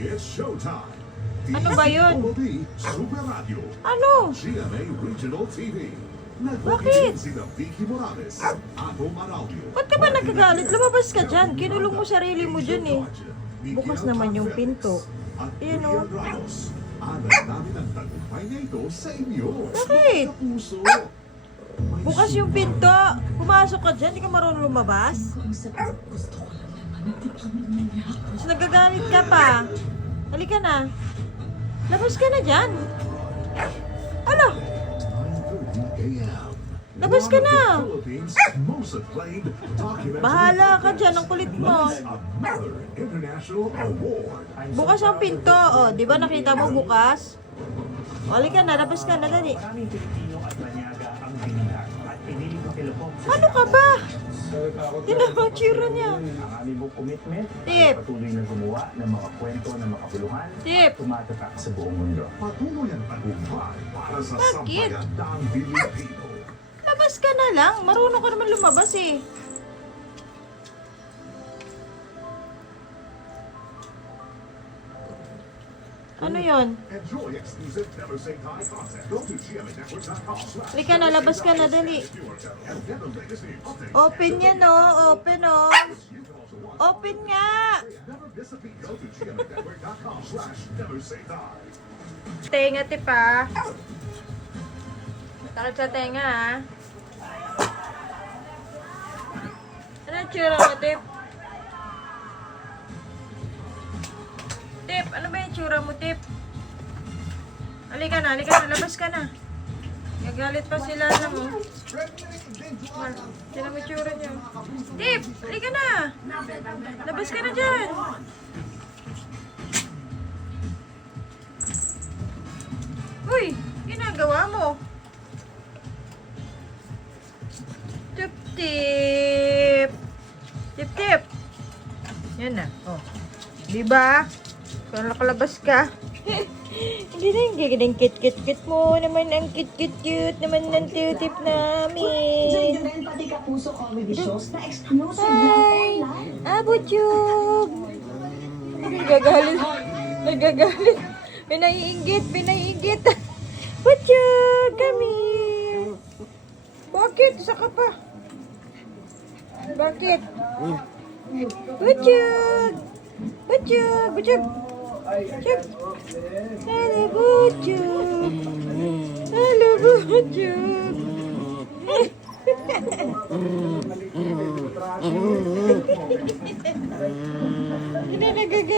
It's showtime. Ano ba yun? Super Radio. Ano? GMA Regional TV. Bakit? Sina Vicky Morales, Ato Maraulio. Ba't ka ba nagkagalit? Lumabas ka dyan. Kinulong mo sarili mo dyan eh. Bukas naman yung pinto. Ayan o. Alam namin ang tagumpay na ito sa inyo. Bakit? Kapuso. Bukas yung pinto. Pumasok ka dyan. Di ka marunong lumabas. Mas nagagalit ka pa. Halika na. Labas ka na dyan. Ano? 9:30 a.m. Labas ka na. Philippines' most acclaimed documentary Bahala ka dyan. Ang kulit mo. another international award. Bukas ang pinto. O, di ba nakita mo bukas? O, halika na. Labas ka na. Dali. Maraming Pilipino at banyaga ang binigyan at piniling makilapong sa Ano ka ba? Tingnan mo ang tsura niya. ang aming mong commitment Tip. ay patuloy na gumawa ng mga kwento na makabuluhan Tip. at tumatatak sa buong mundo. Patuloy ang tagumpay para sa Bakit? sambayandang Pilipino. Labas ka na lang. Marunong ka naman lumabas eh. Ano yon? Enjoy exclusive Never Say Die content. Go to gmnetwork.com/. Halika na. Labas ka na. Dali. And get the latest news updates. Open yan o. Open o. You can also watch Open nga. Never Miss a Beat. Go to gmnetwork.com/Never Say Die. Tenga, tipa. Takot sa tenga, ha? Ano ang tsura mo, Tip? Tip, ano ba yung tsura mo, Tip? Halika na. Labas ka na. Nagalit pa sila na mo. Sila mo tsura niyo. Tip, halika na. Labas ka na dyan. Uy, ginagawa mo. Tip. Tip. Yan na. Oh. Diba? Kung nakalabas ka. Hindi na yung gagandang kit mo. Naman ang kit naman ng tip namin. Join din pati Kapuso comedy shows na exclusive na Hi! online. Abutube! Nagagalit. Pinaiinggit. Butchug! Kami! Bakit? Isa ka pa. Bakit? Butchug! Butchug! Hello, Butchug! Hello, Butchug! Hindi nagagalit.